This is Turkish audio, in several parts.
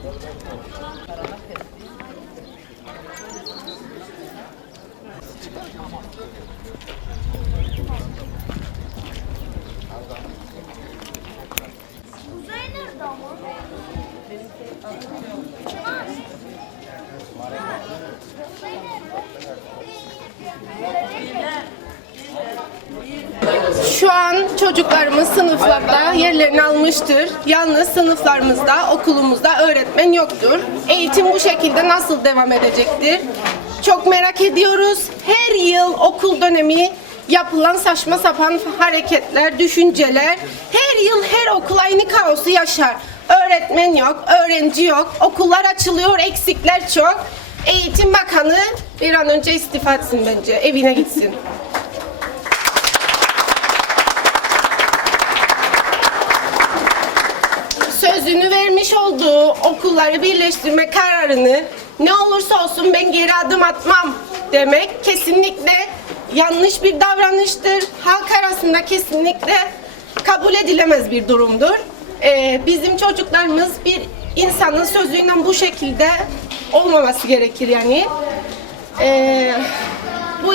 Thank you. Çocuklarımız sınıflarda yerlerini almıştır. Yalnız sınıflarımızda, okulumuzda öğretmen yoktur. Eğitim bu şekilde nasıl devam edecektir? Çok merak ediyoruz. Her yıl okul dönemi yapılan saçma sapan hareketler, düşünceler, her yıl her okul aynı kaosu yaşar. Öğretmen yok, öğrenci yok, okullar açılıyor, eksikler çok. Eğitim Bakanı bir an önce istifa etsin bence, evine gitsin. Sözünü vermiş olduğu okulları birleştirme kararını ne olursa olsun ben geri adım atmam demek kesinlikle yanlış bir davranıştır. Halk arasında kesinlikle kabul edilemez bir durumdur. Ee, bizim çocuklarımız bir insanın sözüyle bu şekilde olmaması gerekir yani. Ee,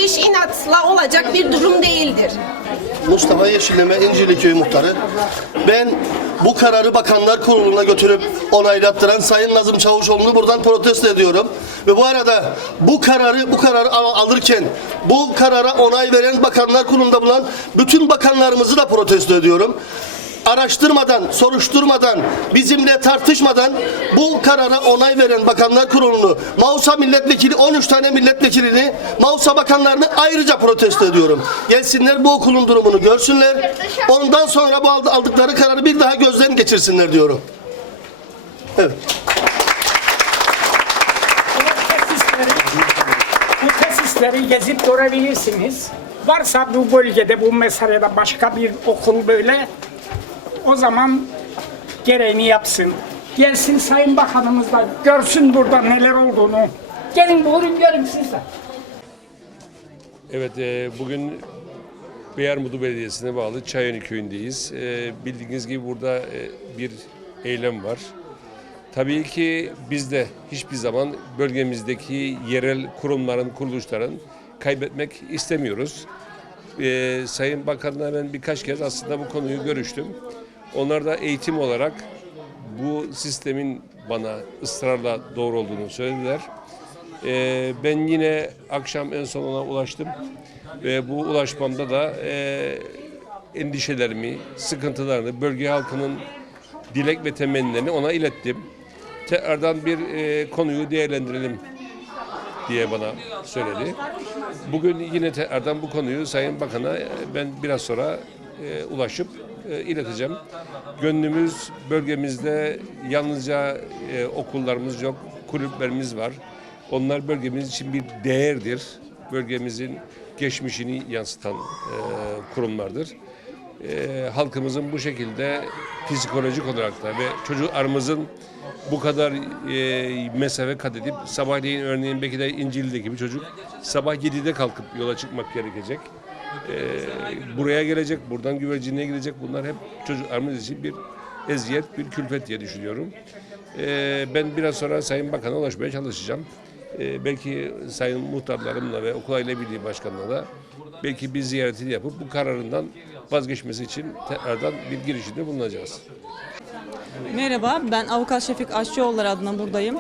iş inatla olacak bir durum değildir. Mustafa Yeşilleme İncirli Köyü Muhtarı. Ben bu kararı Bakanlar Kurulu'na götürüp onaylattıran Sayın Nazım Çavuşoğlu'nu buradan protesto ediyorum. Ve bu arada bu kararı bu kararı al- alırken bu karara onay veren Bakanlar Kurulu'nda bulunan bütün bakanlarımızı da protesto ediyorum. Araştırmadan, soruşturmadan, bizimle tartışmadan bu karara onay veren Bakanlar Kurulu'nu, Mausa milletvekili 13 tane milletvekilini, Mausa bakanlarını ayrıca protesto ediyorum. Gelsinler bu okulun durumunu görsünler. Ondan sonra bu aldı- aldıkları kararı bir daha gözden geçirsinler diyorum. Evet. Bu tesisleri gezip görebilirsiniz. Varsa bu bölgede, bu meselede başka bir okul böyle, o zaman gereğini yapsın. Gelsin Sayın Bakanımız da görsün burada neler olduğunu. Gelin buyurun görün siz de. Evet, e, bugün Beyermudu Belediyesi'ne bağlı Çayönü Köyü'ndeyiz. E, bildiğiniz gibi burada e, bir eylem var. Tabii ki biz de hiçbir zaman bölgemizdeki yerel kurumların, kuruluşların kaybetmek istemiyoruz. E, Sayın Bakan'la ben birkaç kez aslında bu konuyu görüştüm. Onlar da eğitim olarak bu sistemin bana ısrarla doğru olduğunu söylediler. Ee, ben yine akşam en son ona ulaştım ve bu ulaşmamda da e, endişelerimi, sıkıntılarını, bölge halkının dilek ve temennilerini ona ilettim. Tekrardan bir e, konuyu değerlendirelim diye bana söyledi. Bugün yine tekrardan bu konuyu Sayın Bakan'a e, ben biraz sonra e, ulaşıp ileteceğim. Gönlümüz bölgemizde yalnızca e, okullarımız yok, kulüplerimiz var. Onlar bölgemiz için bir değerdir. Bölgemizin geçmişini yansıtan e, kurumlardır. E, halkımızın bu şekilde psikolojik olarak da ve çocuklarımızın bu kadar e, mesafe kat edip sabahleyin örneğin belki de İncil'de gibi çocuk sabah 7'de kalkıp yola çıkmak gerekecek. E, buraya gelecek, buradan güvercinliğe gidecek. Bunlar hep çocuklarımız için bir eziyet, bir külfet diye düşünüyorum. E, ben biraz sonra Sayın Bakan'a ulaşmaya çalışacağım. E, belki Sayın Muhtarlarımla ve Okul Aile Birliği Başkanı'na da belki bir ziyaretini yapıp bu kararından vazgeçmesi için tekrardan bir girişimde bulunacağız. Merhaba, ben Avukat Şefik Aşçıoğulları adına buradayım.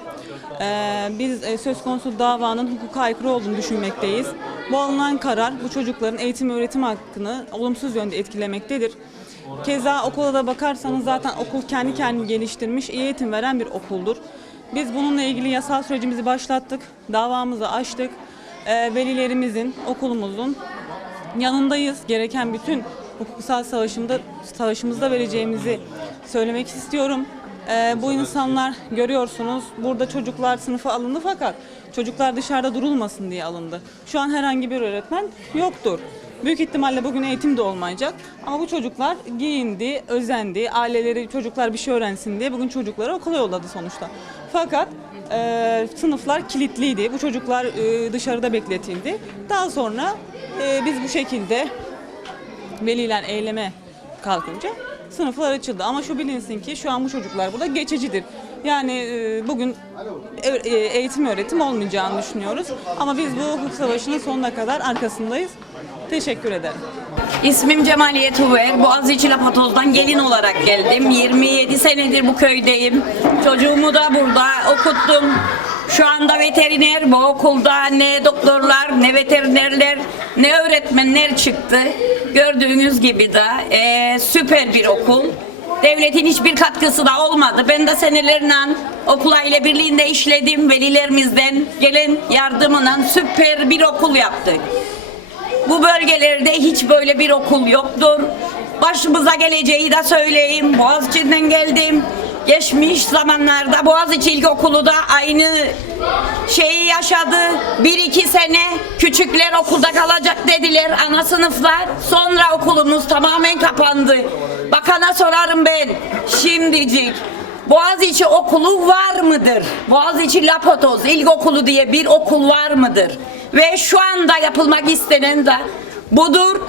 Ee, biz e, söz konusu davanın hukuka aykırı olduğunu düşünmekteyiz. Bu alınan karar bu çocukların eğitim öğretim hakkını olumsuz yönde etkilemektedir. Keza okula da bakarsanız zaten okul kendi kendini geliştirmiş, iyi eğitim veren bir okuldur. Biz bununla ilgili yasal sürecimizi başlattık, davamızı açtık. Ee, velilerimizin, okulumuzun yanındayız. Gereken bütün hukuksal savaşımda, savaşımızda vereceğimizi söylemek istiyorum. Ee, bu insanlar görüyorsunuz burada çocuklar sınıfa alındı fakat çocuklar dışarıda durulmasın diye alındı. Şu an herhangi bir öğretmen yoktur. Büyük ihtimalle bugün eğitim de olmayacak. Ama bu çocuklar giyindi, özendi, aileleri çocuklar bir şey öğrensin diye bugün çocukları okula yolladı sonuçta. Fakat e, sınıflar kilitliydi. Bu çocuklar e, dışarıda bekletildi. Daha sonra e, biz bu şekilde veliler eyleme kalkınca sınıflar açıldı. Ama şu bilinsin ki şu an bu çocuklar burada geçicidir. Yani e, bugün e- e, eğitim öğretim olmayacağını düşünüyoruz. Ama biz bu hukuk savaşının sonuna kadar arkasındayız. Teşekkür ederim. İsmim Cemaliye Tuver. Boğaziçi Lapatoz'dan gelin olarak geldim. 27 senedir bu köydeyim. Çocuğumu da burada okuttum. Şu anda veteriner bu okulda ne doktorlar ne veterinerler ne öğretmenler çıktı. Gördüğünüz gibi de eee, süper bir okul. Devletin hiçbir katkısı da olmadı. Ben de senelerle okul aile birliğinde işledim. Velilerimizden gelen yardımla süper bir okul yaptık. Bu bölgelerde hiç böyle bir okul yoktur. Başımıza geleceği de söyleyeyim. Boğaziçi'nden geldim. Geçmiş zamanlarda Boğaziçi İlkokulu da aynı şeyi yaşadı. Bir iki sene küçükler okulda kalacak dediler ana sınıflar. Sonra okulumuz tamamen kapandı. Bakana sorarım ben şimdicik. Boğaziçi okulu var mıdır? Boğaziçi Lapotoz İlkokulu diye bir okul var mıdır? Ve şu anda yapılmak istenen de budur.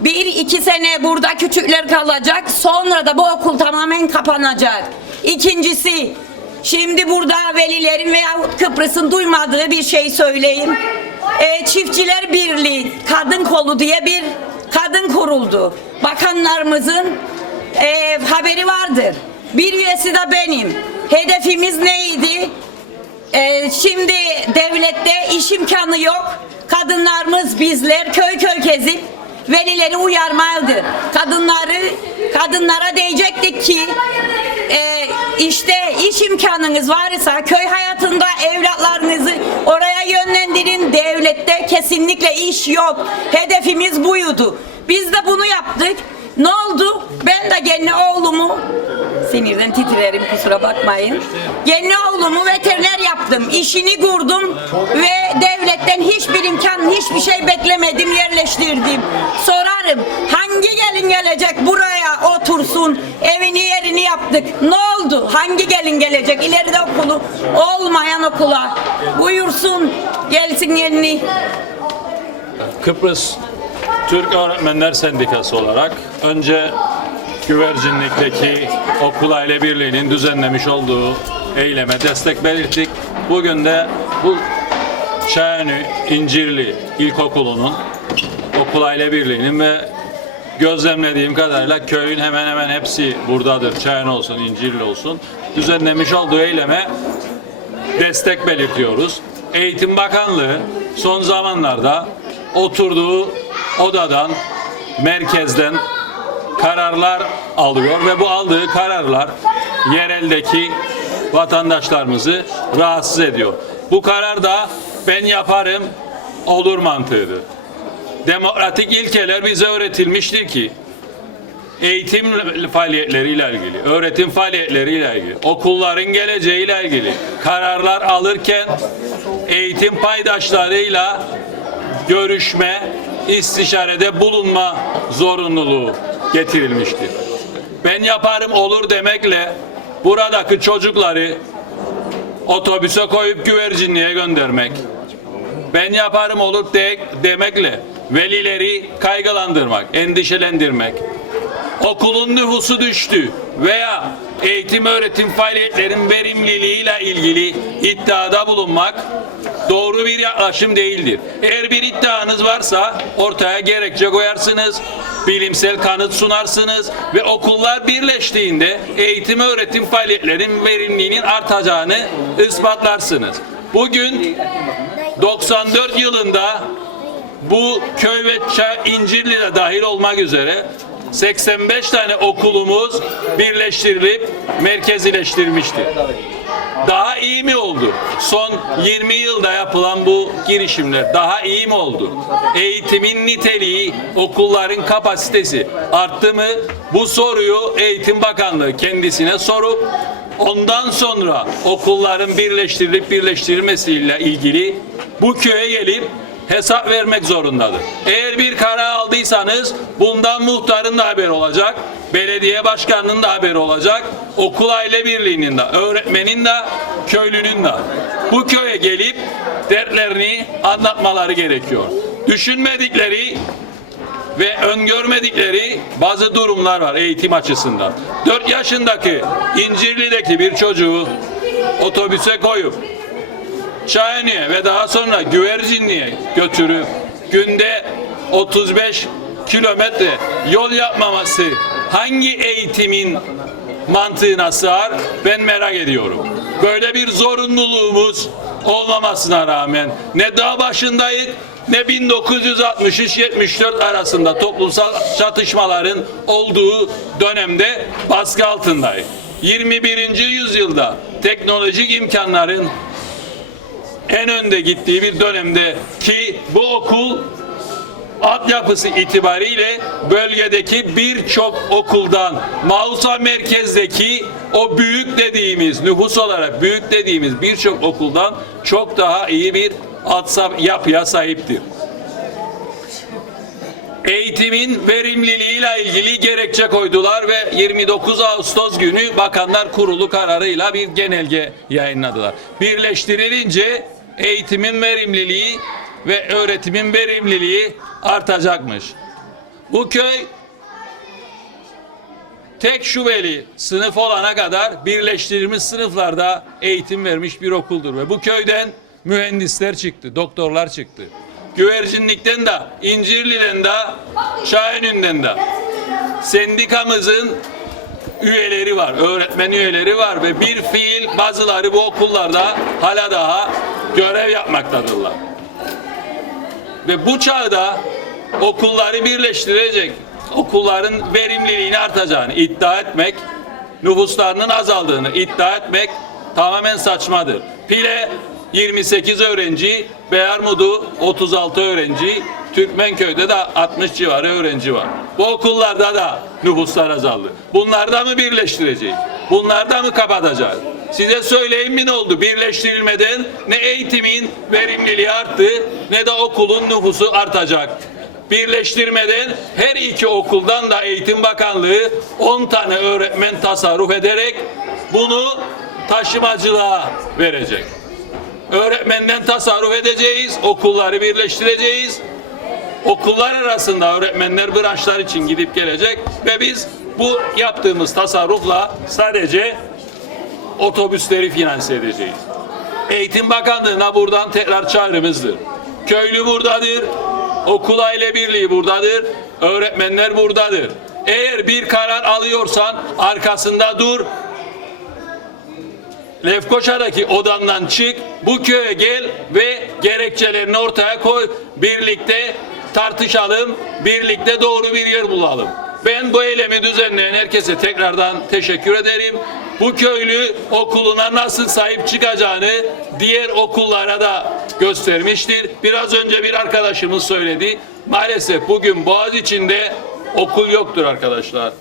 Bir iki sene burada küçükler kalacak. Sonra da bu okul tamamen kapanacak. İkincisi Şimdi burada velilerin veya Kıbrıs'ın duymadığı bir şey söyleyeyim. Ee, Çiftçiler Birliği Kadın Kolu diye bir kadın kuruldu. Bakanlarımızın e, haberi vardır. Bir üyesi de benim. Hedefimiz neydi? Ee, şimdi devlette iş imkanı yok. Kadınlarımız bizler köy köy gezip velileri uyarmalıdır. Kadınları kadınlara diyecektik ki e, işte iş imkanınız varsa köy hayatında evlatlarınızı oraya yönlendirin. Devlette kesinlikle iş yok. Hedefimiz buydu. Biz de bunu yaptık. Ne oldu? Ben de kendi oğlumu sinirden titrerim kusura bakmayın. Kendi oğlumu veteriner yaptım. İşini kurdum ve devletten hiçbir imkan, hiçbir şey beklemedim, yerleştirdim. Sorarım hangi gelin gelecek buraya otursun, evini yerini yaptık. Ne oldu? Hangi gelin gelecek? İleride okulu olmayan okula buyursun gelsin yerini. Kıbrıs Türk Öğretmenler Sendikası olarak önce Güvercinlik'teki Okul Aile Birliği'nin düzenlemiş olduğu eyleme destek belirttik. Bugün de bu Çayönü İncirli İlkokulu'nun Okul Aile Birliği'nin ve gözlemlediğim kadarıyla köyün hemen hemen hepsi buradadır. Çayön olsun, İncirli olsun. Düzenlemiş olduğu eyleme destek belirtiyoruz. Eğitim Bakanlığı son zamanlarda oturduğu odadan, merkezden kararlar alıyor ve bu aldığı kararlar yereldeki vatandaşlarımızı rahatsız ediyor. Bu karar da ben yaparım olur mantığıdır. Demokratik ilkeler bize öğretilmiştir ki eğitim faaliyetleriyle ilgili, öğretim faaliyetleriyle ilgili, okulların geleceğiyle ilgili kararlar alırken eğitim paydaşlarıyla görüşme, istişarede bulunma zorunluluğu getirilmiştir. Ben yaparım olur demekle buradaki çocukları otobüse koyup güvercinliğe göndermek, ben yaparım olur de, demekle velileri kaygılandırmak, endişelendirmek, okulun nüfusu düştü veya eğitim öğretim faaliyetlerin verimliliğiyle ilgili iddiada bulunmak doğru bir yaklaşım değildir. Eğer bir iddianız varsa ortaya gerekçe koyarsınız, bilimsel kanıt sunarsınız ve okullar birleştiğinde eğitim öğretim faaliyetlerin verimliliğinin artacağını ispatlarsınız. Bugün 94 yılında bu köy ve Ça- İncirli de dahil olmak üzere 85 tane okulumuz birleştirilip merkezileştirilmiştir. Daha iyi mi oldu? Son 20 yılda yapılan bu girişimler daha iyi mi oldu? Eğitimin niteliği, okulların kapasitesi arttı mı? Bu soruyu Eğitim Bakanlığı kendisine sorup ondan sonra okulların birleştirilip birleştirilmesiyle ilgili bu köye gelip hesap vermek zorundadır. Eğer bir karar aldıysanız bundan muhtarın da haberi olacak, belediye başkanının da haberi olacak, okul aile birliğinin de, öğretmenin de, köylünün de. Bu köye gelip dertlerini anlatmaları gerekiyor. Düşünmedikleri ve öngörmedikleri bazı durumlar var eğitim açısından. 4 yaşındaki İncirli'deki bir çocuğu otobüse koyup Şahiniye ve daha sonra Güvercinli'ye götürüp günde 35 kilometre yol yapmaması hangi eğitimin mantığına sığar ben merak ediyorum. Böyle bir zorunluluğumuz olmamasına rağmen ne dağ başındayız ne 1963-74 arasında toplumsal çatışmaların olduğu dönemde baskı altındayız. 21. yüzyılda teknolojik imkanların en önde gittiği bir dönemde ki bu okul altyapısı itibariyle bölgedeki birçok okuldan Mausa merkezdeki o büyük dediğimiz nüfus olarak büyük dediğimiz birçok okuldan çok daha iyi bir altyapı yapıya sahiptir. Eğitimin verimliliğiyle ilgili gerekçe koydular ve 29 Ağustos günü Bakanlar Kurulu kararıyla bir genelge yayınladılar. Birleştirilince eğitimin verimliliği ve öğretimin verimliliği artacakmış. Bu köy tek şubeli sınıf olana kadar birleştirilmiş sınıflarda eğitim vermiş bir okuldur ve bu köyden mühendisler çıktı, doktorlar çıktı. Güvercinlikten de, İncirli'den de, Şahinün'den de. Sendikamızın üyeleri var, öğretmen üyeleri var ve bir fiil bazıları bu okullarda hala daha görev yapmaktadırlar. Ve bu çağda okulları birleştirecek, okulların verimliliğini artacağını iddia etmek, nüfuslarının azaldığını iddia etmek tamamen saçmadır. Pile 28 öğrenci, Beyarmudu 36 öğrenci, Türkmenköy'de de 60 civarı öğrenci var. Bu okullarda da nüfuslar azaldı. Bunlarda mı birleştireceğiz? Bunlarda mı kapatacağız? Size söyleyeyim mi ne oldu? Birleştirilmeden ne eğitimin verimliliği arttı ne de okulun nüfusu artacak. Birleştirmeden her iki okuldan da Eğitim Bakanlığı 10 tane öğretmen tasarruf ederek bunu taşımacılığa verecek. Öğretmenden tasarruf edeceğiz, okulları birleştireceğiz. Okullar arasında öğretmenler branşlar için gidip gelecek ve biz bu yaptığımız tasarrufla sadece otobüsleri finanse edeceğiz. Eğitim Bakanlığı'na buradan tekrar çağrımızdır. Köylü buradadır, okul aile birliği buradadır, öğretmenler buradadır. Eğer bir karar alıyorsan arkasında dur, Lefkoşa'daki odandan çık, bu köye gel ve gerekçelerini ortaya koy. Birlikte tartışalım, birlikte doğru bir yer bulalım. Ben bu eylemi düzenleyen herkese tekrardan teşekkür ederim. Bu köylü okuluna nasıl sahip çıkacağını diğer okullara da göstermiştir. Biraz önce bir arkadaşımız söyledi. Maalesef bugün Boğaz içinde okul yoktur arkadaşlar.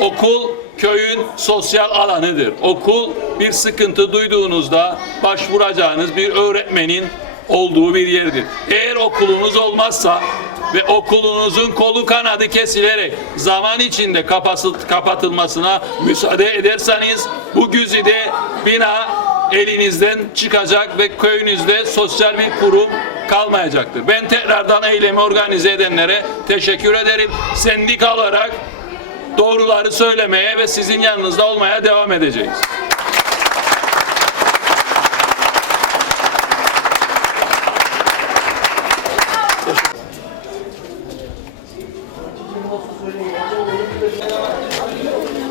Okul köyün sosyal alanıdır. Okul bir sıkıntı duyduğunuzda başvuracağınız bir öğretmenin olduğu bir yerdir. Eğer okulunuz olmazsa ve okulunuzun kolu kanadı kesilerek zaman içinde kapatılmasına müsaade ederseniz bu güzide bina elinizden çıkacak ve köyünüzde sosyal bir kurum kalmayacaktır. Ben tekrardan eylemi organize edenlere teşekkür ederim. Sendika olarak doğruları söylemeye ve sizin yanınızda olmaya devam edeceğiz.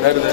Nerede?